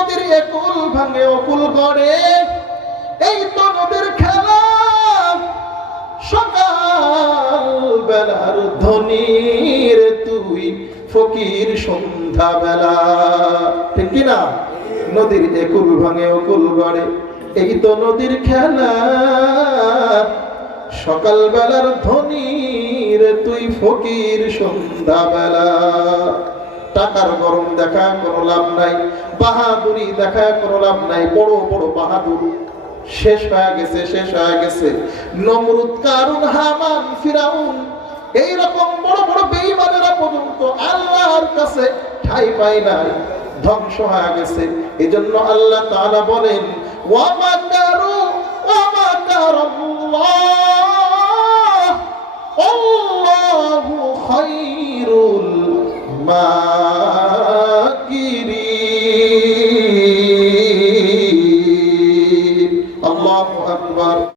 নদীর একুল ভাঙে অকুল করে, এই তো নদীর খেলা। সকাল বেলার ধনীর তুই ফকির সন্ধ্যা বেলা, ঠিক কিনা? নদীর একুল ভাঙে অকুল গড়ে, এই তো নদীর খেলা। সকাল বেলার ধনীর তুই ফকির সন্ধ্যা বেলা। টাকার গরম দেখা কোনো লাভ নাই, বাহাদুরি দেখা কোনো লাভ নাই। বড় বড় বাহাদুর শেষ হয়ে গেছে, শেষ হয়ে গেছে। নমরুদ, কারুন, হামান, ফিরাউন, এইরকম বড় বড় বেঈমানেরা পর্যন্ত আল্লাহর কাছে ঠাঁই পায় নাই, ধ্বংস হয়ে গেছে। এজন্য আল্লাহ তাআলা বলেন, ওয়া মাকারু ওয়া মাকারাল্লাহ আল্লাহু খায়রুল মাকিরিন। আল্লাহু আকবার।